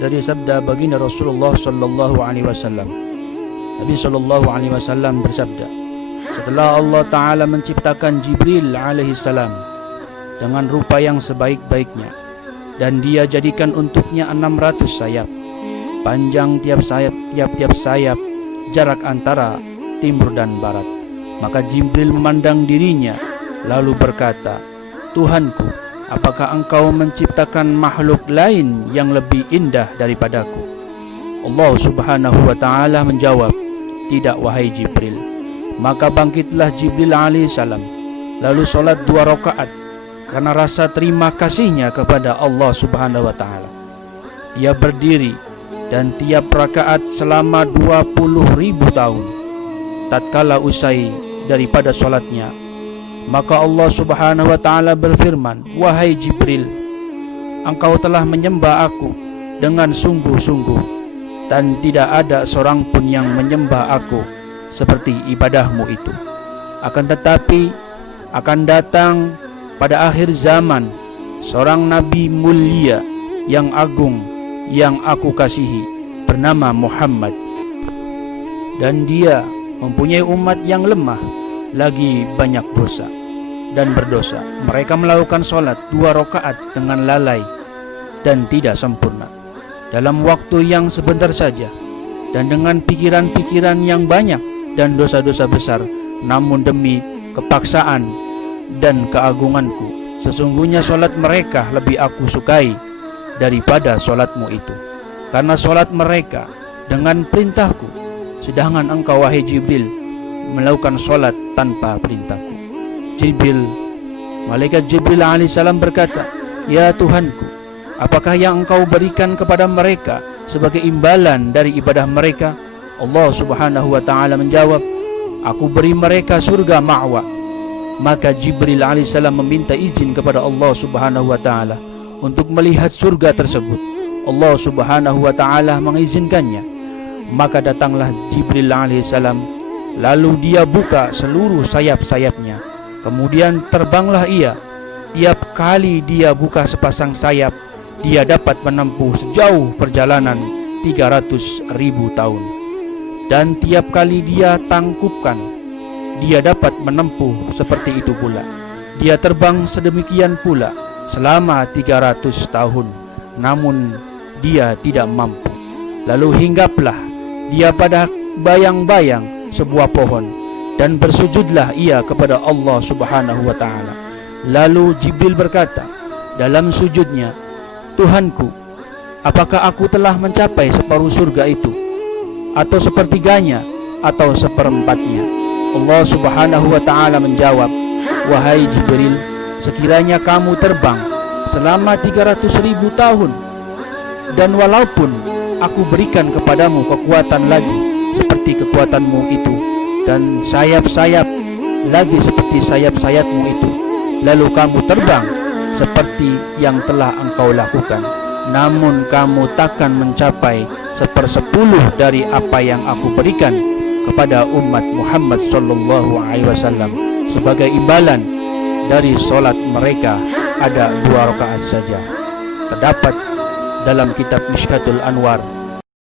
dari sabda baginda Rasulullah sallallahu alaihi wasallam. Nabi sallallahu alaihi wasallam bersabda, setelah Allah Ta'ala menciptakan Jibril alaihi salam dengan rupa yang sebaik-baiknya, dan dia jadikan untuknya 600 sayap, panjang tiap-tiap sayap jarak antara timur dan barat. Maka Jibril memandang dirinya lalu berkata, Tuhanku, apakah engkau menciptakan makhluk lain yang lebih indah daripadaku? Allah Subhanahu wa Ta'ala menjawab, tidak wahai Jibril. Maka bangkitlah Jibril alaihissalam lalu sholat 2 rakaat karena rasa terima kasihnya kepada Allah Subhanahu wa Ta'ala. Dia berdiri dan tiap rakaat selama 20.000 tahun. Tatkala usai daripada sholatnya, maka Allah Subhanahu wa Ta'ala berfirman, wahai Jibril, engkau telah menyembah aku dengan sungguh-sungguh, dan tidak ada seorang pun yang menyembah aku seperti ibadahmu itu. Akan tetapi akan datang pada akhir zaman seorang nabi mulia yang agung yang aku kasihi bernama Muhammad, dan dia mempunyai umat yang lemah lagi banyak dosa dan berdosa. Mereka melakukan sholat 2 rakaat dengan lalai dan tidak sempurna, dalam waktu yang sebentar saja, dan dengan pikiran-pikiran yang banyak dan dosa-dosa besar. Namun demi kepaksaan dan keagunganku, sesungguhnya sholat mereka lebih aku sukai daripada sholatmu itu, karena sholat mereka dengan perintahku, sedangkan engkau wahai Jibril melakukan sholat tanpa perintahku. Malaikat Jibril alaihissalam berkata, ya Tuhanku, apakah yang engkau berikan kepada mereka sebagai imbalan dari ibadah mereka? Allah Subhanahu wa Ta'ala menjawab, aku beri mereka surga ma'wa. Maka Jibril alaihissalam meminta izin kepada Allah Subhanahu wa Ta'ala untuk melihat surga tersebut. Allah Subhanahu wa Ta'ala mengizinkannya. Maka datanglah Jibril alaihissalam, lalu dia buka seluruh sayap-sayapnya. Kemudian terbanglah ia. Tiap kali dia buka sepasang sayap, dia dapat menempuh sejauh perjalanan 300.000 tahun. Dan tiap kali dia tangkupkan, dia dapat menempuh seperti itu pula. Dia terbang sedemikian pula selama 300 tahun, namun dia tidak mampu. Lalu hinggaplah dia pada bayang-bayang sebuah pohon, dan bersujudlah ia kepada Allah Subhanahu wa Ta'ala. Lalu Jibril berkata dalam sujudnya, Tuhanku, apakah aku telah mencapai separuh surga itu, atau sepertiganya, atau seperempatnya? Allah Subhanahu wa Ta'ala menjawab, wahai Jibril, sekiranya kamu terbang selama 300.000 tahun, dan walaupun aku berikan kepadamu kekuatan lagi seperti kekuatanmu itu, dan sayap-sayap lagi seperti sayap-sayapmu itu, lalu kamu terbang seperti yang telah engkau lakukan, namun kamu takkan mencapai 1/10 dari apa yang aku berikan kepada umat Muhammad sallallahu alaihi wasallam sebagai imbalan dari solat mereka ada 2 rakaat saja. Terdapat dalam kitab Mishkatul Anwar